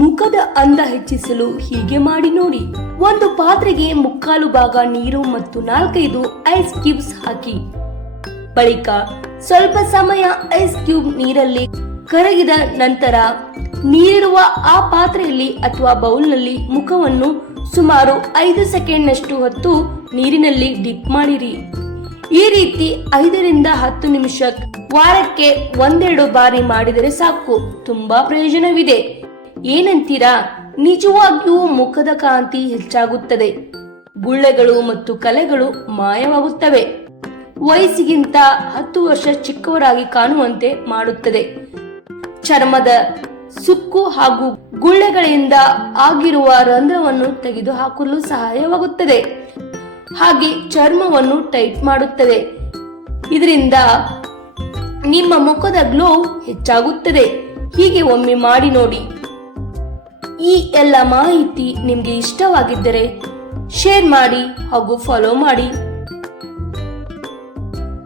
ಮುಖದ ಅಂದ ಹೆಚ್ಚಿಸಲು ಹೀಗೆ ಮಾಡಿ ನೋಡಿ. ಒಂದು ಪಾತ್ರೆಗೆ 3/4 ಭಾಗ ನೀರು ಮತ್ತು 4-5 ಐಸ್ ಕ್ಯೂಬ್ಸ್ ಹಾಕಿ. ಬಳಿಕ ಸ್ವಲ್ಪ ಸಮಯ ಐಸ್ ಕ್ಯೂಬ್ ನೀರಲ್ಲಿ ಕರಗಿದ ನಂತರ ನೀರಿರುವ ಆ ಪಾತ್ರೆಯಲ್ಲಿ ಅಥವಾ ಬೌಲ್ನಲ್ಲಿ ಮುಖವನ್ನು ಸುಮಾರು 5 ಸೆಕೆಂಡ್ನಷ್ಟು ಹೊತ್ತು ನೀರಿನಲ್ಲಿ ಡಿಪ್ ಮಾಡಿರಿ. ಈ ರೀತಿ 5ರಿಂದ 10 ನಿಮಿಷ ವಾರಕ್ಕೆ 1-2 ಬಾರಿ ಮಾಡಿದರೆ ಸಾಕು. ತುಂಬಾ ಪ್ರಯೋಜನವಿದೆ. ಏನಂತೀರಾ? ನಿಜವಾಗಿಯೂ ಮುಖದ ಕಾಂತಿ ಹೆಚ್ಚಾಗುತ್ತದೆ, ಗುಳ್ಳೆಗಳು ಮತ್ತು ಕಲೆಗಳು ಮಾಯವಾಗುತ್ತವೆ, ವಯಸ್ಸಿಗಿಂತ 10 ವರ್ಷ ಚಿಕ್ಕವರಾಗಿ ಕಾಣುವಂತೆ ಮಾಡುತ್ತದೆ. ಚರ್ಮದ ಸುಕ್ಕು ಹಾಗೂ ಗುಳ್ಳೆಗಳಿಂದ ಆಗಿರುವ ರಂಧ್ರವನ್ನು ತೆಗೆದುಹಾಕಲು ಸಹಾಯವಾಗುತ್ತದೆ. ಹಾಗೆ ಚರ್ಮವನ್ನು ಟೈಟ್ ಮಾಡುತ್ತದೆ. ಇದರಿಂದ ನಿಮ್ಮ ಮುಖದ ಗ್ಲೋ ಹೆಚ್ಚಾಗುತ್ತದೆ. ಹೀಗೆ ಒಮ್ಮೆ ಮಾಡಿ ನೋಡಿ. ಈ ಎಲ್ಲ ಮಾಹಿತಿ ನಿಮಗೆ ಇಷ್ಟವಾಗಿದ್ದರೆ ಶೇರ್ ಮಾಡಿ ಹಾಗೂ ಫಾಲೋ ಮಾಡಿ.